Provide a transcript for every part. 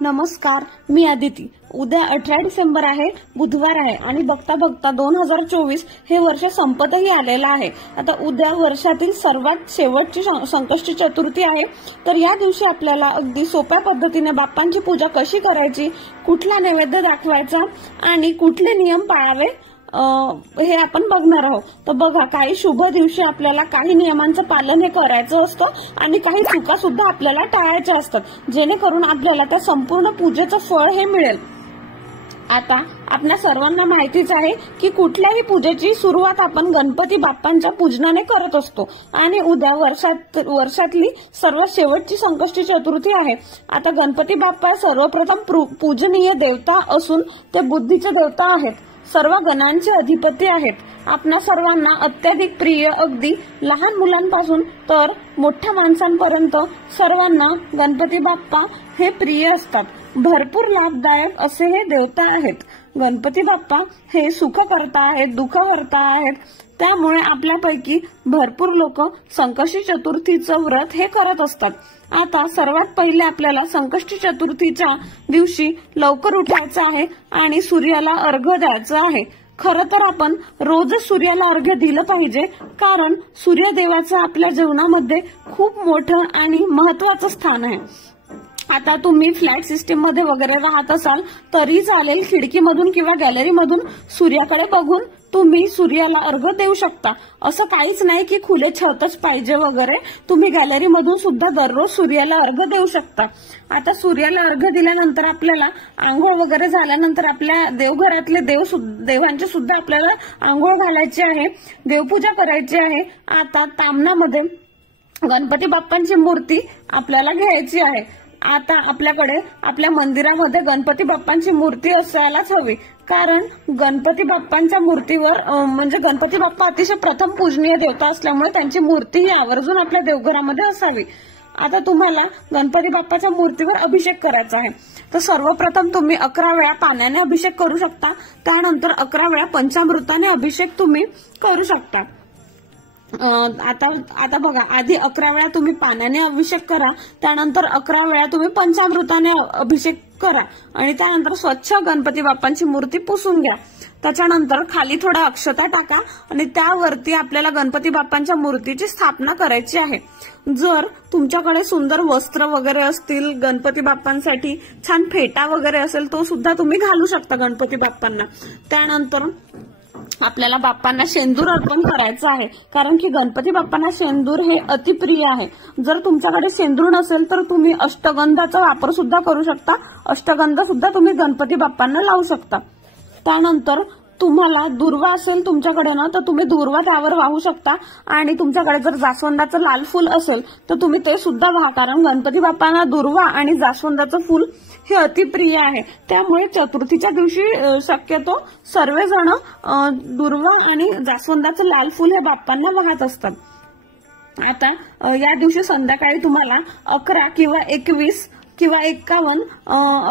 नमस्कार, मी आदिती। उद्या 18 डिसेंबर आहे, बुधवार आहे आणि बघता बघता 2024 हे वर्ष संपतही आलेलं आहे। आता उद्या वर्षातील सर्वात शेवटची संकष्टी चतुर्थी आहे। तर या दिवशी आपल्याला अगदी सोप्या पद्धतीने बाप्पांची पूजा कशी करायची, कुठला नैवेद्य दाखवायचा आणि कुठले नियम पाळावे हे आपण बघणार आहोत। तर बघा, काही शुभ दिवशी आपल्याला काही नियमांचं पालन हे करायचं असतं आणि काही चुका सुद्धा आपल्याला टाळायच्या असतात, जेणेकरून आपल्याला त्या संपूर्ण पूजेचं फळ हे मिळेल। आता आपल्या सर्वांना माहितीच आहे की कुठल्याही पूजेची सुरुवात आपण गणपती बाप्पांच्या पूजनाने करत असतो आणि उद्या वर्षातली सर्वात शेवटची संकष्टी चतुर्थी आहे। आता गणपती बाप्पा सर्वप्रथम पूजनीय देवता असून ते बुद्धीचे देवता आहेत, सर्व गणांचे अधिपती आहेत। आपल्या सर्वांना अत्याधिक प्रिय, अगदी लहान मुलांपासून तर मोठ्या माणसांपर्यंत सर्वांना गणपती बाप्पा हे प्रिय असतात। भरपूर लाभदायक असे हे देवता आहेत। गणपती बाप्पा हे सुख करता आहेत, दुःख करता आहेत, त्यामुळे आपल्यापैकी भरपूर लोक संकष्टी चतुर्थीचं व्रत हे करत असतात। आता सर्वात पहिले आपल्याला संकष्टी चतुर्थीच्या दिवशी लवकर उठायचं आहे आणि सूर्याला अर्घ्य द्यायचं आहे। खरं तर आपण रोजच सूर्याला अर्घ्य दिलं पाहिजे, कारण सूर्यदेवाचं आपल्या जीवनामध्ये खूप मोठं आणि महत्वाचं स्थान आहे। आता तुम्ही फ्लॅट सिस्टीम मध्ये वगैरे राहत असाल तरी चालेल, खिडकीमधून किंवा गॅलरीमधून सूर्याकडे बघून तुम्ही सूर्याला अर्घ्य देऊ शकता। असं काहीच नाही की खुले छतच पाहिजे वगैरे, तुम्ही गॅलरीमधून सुद्धा दररोज सूर्याला अर्घ्य देऊ शकता। आता सूर्याला अर्घ्य दिल्यानंतर आपल्याला आंघोळ वगैरे झाल्यानंतर आपल्या देवघरातले देवांचे सुद्धा आपल्याला आंघोळ घालायची आहे, देवपूजा करायची आहे। आता तामणामध्ये गणपती बाप्पांची मूर्ती आपल्याला घ्यायची आहे। आता आपल्याकडे आपल्या मंदिरामध्ये गणपती बाप्पांची मूर्ती असायलाच हवी, कारण गणपती बाप्पांच्या मूर्तीवर म्हणजे गणपती बाप्पा अतिशय प्रथम पूजनीय देवता असल्यामुळे त्यांची मूर्ती ही आवर्जून आपल्या देवघरामध्ये असावी। आता तुम्हाला गणपती बाप्पाच्या मूर्तीवर अभिषेक करायचा आहे। तर सर्वप्रथम तुम्ही 11 वेळा पाण्याने अभिषेक करू शकता, त्यानंतर 11 वेळा पंचामृताने अभिषेक तुम्ही करू शकता। आता बघा, आधी 11 वेळा तुम्ही पाण्याने अभिषेक करा, त्यानंतर 11 वेळा तुम्ही पंचामृताने अभिषेक करा आणि त्यानंतर स्वच्छ गणपती बाप्पांची मूर्ती पुसून घ्या। त्याच्यानंतर खाली थोडा अक्षता टाका आणि त्यावरती आपल्याला गणपती बाप्पांच्या मूर्तीची स्थापना करायची आहे। जर तुमच्याकडे सुंदर वस्त्र वगैरे असतील, गणपती बाप्पांसाठी छान फेटा वगैरे असेल, तो सुद्धा तुम्ही घालू शकता गणपती बाप्पांना। त्यानंतर आपल्याला बाप्पांना शेंदूर अर्पण करायचं आहे, कारण की गणपती बाप्पांना शेंदूर हे अतिप्रिय आहे। जर तुमच्याकडे शेंदूर नसेल तर तुम्ही अष्टगंधाचा वापर सुद्धा करू शकता, अष्टगंध सुद्धा तुम्ही गणपती बाप्पांना लावू शकता। त्यानंतर तुम्हाला दुर्वा असेल तुमच्याकडे ना, तर तुम्ही दुर्वा त्यावर वाहू शकता आणि तुमच्याकडे जर जास्वंदाचं लाल फूल असेल तर तुम्ही ते सुद्धा वाहा, कारण गणपती बाप्पांना दुर्वा आणि जास्वंदाचं फूल हे अतिप्रिय आहे। त्यामुळे चतुर्थीच्या दिवशी शक्यतो सर्वजण दुर्वा आणि जास्वंदाचं लाल फूल हे बाप्पांना वाहत असतात। आता या दिवशी संध्याकाळी तुम्हाला 11 किंवा 21 किंवा 51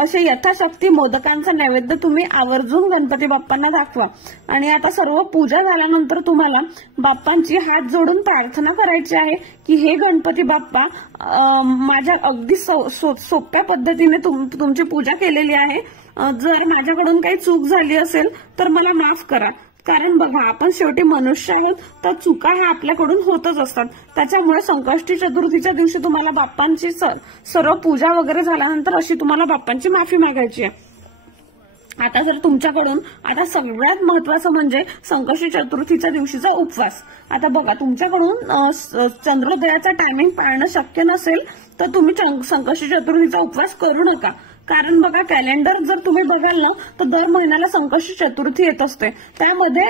असे यथाशक्ती मोदकांचा नैवेद्य तुम्ही आवर्जून गणपती बाप्पांना दाखवा। आणि आता सर्व पूजा झाल्यानंतर तुम्हाला बाप्पांची हात जोडून प्रार्थना करायची आहे की हे गणपती बाप्पा, माझ्या अगदी सोप्या पद्धतीने तुमची पूजा केलेली आहे। जर माझ्याकडून काही चूक झाली असेल तर मला माफ करा, कारण बघा, आपण शेवटी मनुष्य आहोत, तर चुका ह्या आपल्याकडून होतच असतात। त्याच्यामुळे संकष्टी चतुर्थीच्या दिवशी तुम्हाला बाप्पांची सर्व पूजा वगैरे झाल्यानंतर अशी तुम्हाला बाप्पांची माफी मागायची आहे। आता जर तुमच्याकडून, आता सगळ्यात महत्वाचं म्हणजे संकष्टी चतुर्थीच्या दिवशीचा उपवास। आता बघा, तुमच्याकडून चंद्रोदयाचा टायमिंग पाळणं शक्य नसेल तर तुम्ही संकष्टी चतुर्थीचा उपवास करू नका, कारण बघा, कॅलेंडर जर तुम्ही बघाल ना तर दर महिन्याला संकष्टी चतुर्थी येत असते। त्यामध्ये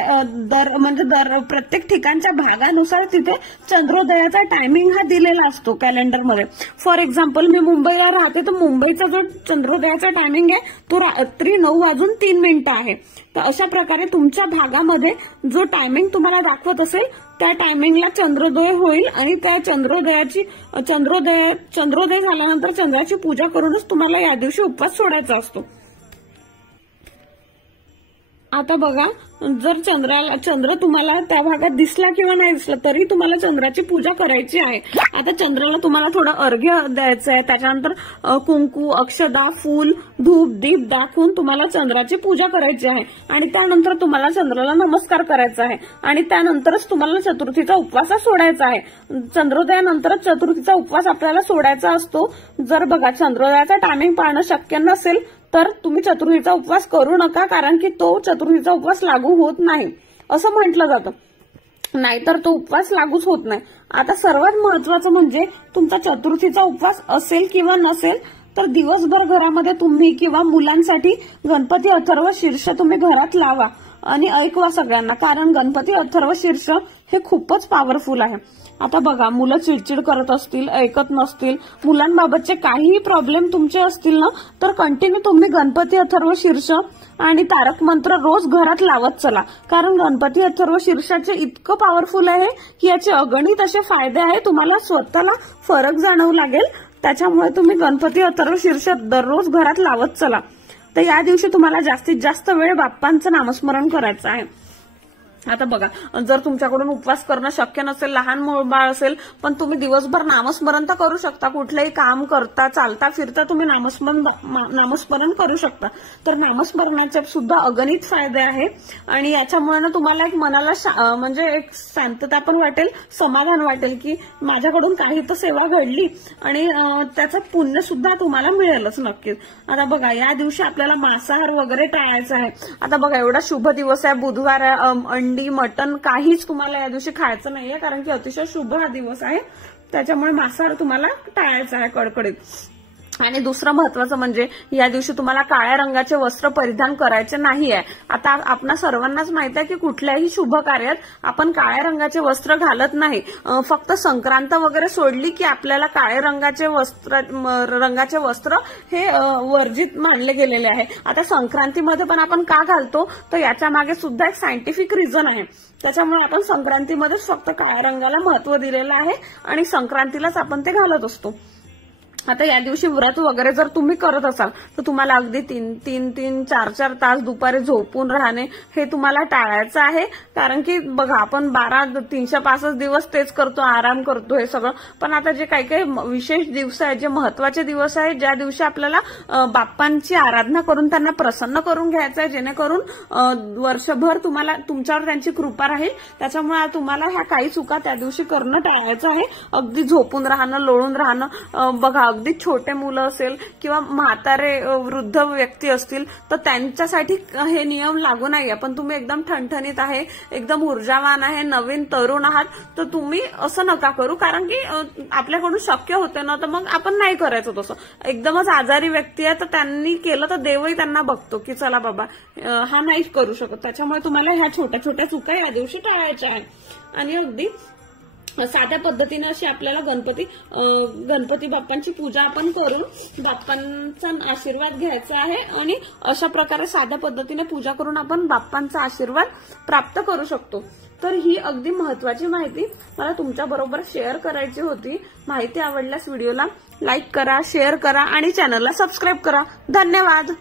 प्रत्येक ठिकाणच्या भागानुसार तिथे चंद्रोदयाचा टायमिंग हा दिलेला असतो कॅलेंडरमध्ये। फॉर एक्झाम्पल, मी मुंबईला राहते, तर मुंबईचा जो चंद्रोदयाचा टायमिंग आहे तो रात्री 9:03 आहे। तर अशा प्रकारे तुमच्या भागामध्ये जो टायमिंग तुम्हाला दाखवत असेल त्या टायमिंगला चंद्रोदय होईल आणि त्या चंद्रोदय झाल्यानंतर चंद्राची पूजा करूनच तुम्हाला या दिवशी उपवास सोडायचा असतो। आता बघा, जर चंद्र तुम्हाला त्या भागात दिसला किंवा नाही दिसला तरी तुम्हाला चंद्राची पूजा करायची आहे. आता चंद्राला तुम्हाला थोडं अर्घ्य द्यायचं आहे. त्याच्यानंतर कुंकू, अक्षदा, फूल, धूप, दीप दाखवून तुम्हाला चंद्राची पूजा करायची आहे. आणि त्यानंतर तुम्हाला चंद्राला नमस्कार करायचा आहे. आणि त्यानंतरच तुम्हाला चतुर्थीचा उपवास सोडायचा आहे. चंद्रोदयानंतरच चतुर्थीचा उपवास आपल्याला सोडायचा असतो. जर बघा चंद्रोदयाचा टायमिंग पाळणं शक्य नसेल तर तुम्ही चतुर्थीचा उपवास करू नका, कारण की तो चतुर्थीचा उपवास लागू होत नाही असं म्हटलं जातं. नाहीतर तो उपवास लागूच होत नाही. आता सर्वात महत्वाचं म्हणजे तुमचा चतुर्थीचा उपवास असेल किंवा नसेल तर दिवसभर घरामध्ये तुम्ही किंवा मुलांसाठी गणपती अथर्व शीर्ष तुम्ही घरात लावा आणि ऐकवा सगळ्यांना, कारण गणपती अथर्व शीर्ष हे खूपच पॉवरफुल आहे. आता बघा, मुलं चिडचिड करत असतील, ऐकत नसतील, मुलांबाबतचे काहीही प्रॉब्लेम तुमचे असतील ना, तर कंटिन्यू तुम्ही गणपती अथर्व शीर्ष आणि तारक मंत्र रोज घरात लावत चला, कारण गणपती अथर्व शीर्षाचे इतकं पॉवरफुल आहे की याचे अगणित असे फायदे आहे. तुम्हाला स्वतःला फरक जाणवू लागेल. त्याच्यामुळे तुम्ही गणपती अथर्व शीर्ष दररोज घरात लावत चला. तर या दिवशी तुम्हाला जास्तीत जास्त वेळ बाप्पांचं नामस्मरण करायचं आहे. आता बघा, जर तुमच्याकडून उपवास करणं शक्य नसेल, लहान बाळ असेल, पण तुम्ही दिवसभर नामस्मरण तर करू शकता. कुठलंही काम करता, चालता फिरता तुम्ही नामस्मरण करू शकता. तर नामस्मरणाचे सुद्धा अगणित फायदे आहे. आणि याच्यामुळे ना तुम्हाला एक मनाला म्हणजे एक शांतता पण वाटेल, समाधान वाटेल की माझ्याकडून काही तर सेवा घडली आणि त्याचं पुण्य सुद्धा तुम्हाला मिळेलच नक्कीच. आता बघा, या दिवशी आपल्याला मांसाहार वगैरे टाळायचा आहे. आता बघा, एवढा शुभ दिवस आहे, बुधवार आहे, मटन काहीच तुम्हाला या दिवशी खायचं नाहीये, कारण की अतिशय शुभ हा दिवस आहे. त्याच्यामुळे मांसाहार तुम्हाला टाळायचा आहे कडकडीत. आणि दुसरं महत्वाचं म्हणजे या दिवशी तुम्हाला काळ्या रंगाचे वस्त्र परिधान करायचे नाही आहे. आता आपणा सर्वांनाच माहित आहे की कुठल्याही शुभ कार्यात आपण काळ्या रंगाचे वस्त्र घालत नाही. फक्त संक्रांत वगैरे सोडली की आपल्याला काळ्या रंगाचे वस्त्र हे वर्जित मानले गेलेले आहे. आता संक्रांतीमध्ये पण आपण का घालतो तर याच्या मागे सुद्धा एक सायंटिफिक रिझन आहे. त्याच्यामुळे आपण संक्रांतीमध्येच फक्त काळ्या रंगाला महत्व दिलेलं आहे आणि संक्रांतीलाच आपण ते घालत असतो. आता या दिवशी व्रत वगैरे जर तुम्ही करत असाल तर तुम्हाला अगदी 3-4 तास दुपारी झोपून राहणे हे तुम्हाला टाळायचं आहे. कारण की बघा, आपण 365 दिवस तेच करतो, आराम करतो हे सगळं. पण आता जे काही काही विशेष दिवस आहेत, जे महत्वाचे दिवस आहेत, ज्या दिवशी आपल्याला बाप्पांची आराधना करून त्यांना प्रसन्न करून घ्यायचं आहे, जेणेकरून वर्षभर तुम्हाला तुमच्यावर त्यांची कृपा राहील. त्याच्यामुळे तुम्हाला ह्या काही चुका त्या दिवशी करणं टाळायचं आहे. अगदी झोपून राहणं, लोळून राहणं. बघा, अगदी छोटे मुलं असेल किंवा म्हातारे वृद्ध व्यक्ती असतील तर त्यांच्यासाठी हे नियम लागू नाहीये. पण तुम्ही एकदम ठणठणीत आहे, एकदम ऊर्जावान आहे, नवीन तरुण आहात, तर तुम्ही असं नका करू, कारण की आपल्याकडून शक्य होते ना, तर मग आपण नाही करायचं तसं. एकदमच आजारी व्यक्ती आहे तर त्यांनी केलं तर देवही त्यांना बघतो की चला बाबा हा नाही करू शकत. त्याच्यामुळे तुम्हाला ह्या छोट्या छोट्या चुका या दिवशी टाळायच्या आहे. आणि अगदी साध्या पद्धतीने अशी आपल्याला गणपती बाप्पांची पूजा आपण करून बाप्पांचा आशीर्वाद घ्यायचा आहे. आणि अशा प्रकारे साध्या पद्धतीने पूजा करून आपण बाप्पांचा आशीर्वाद प्राप्त करू शकतो. तर ही अगदी महत्वाची माहिती मला तुमच्या बरोबर शेअर करायची होती. माहिती आवडल्यास व्हिडिओला लाईक करा, शेअर करा आणि चॅनलला सबस्क्राईब करा. धन्यवाद.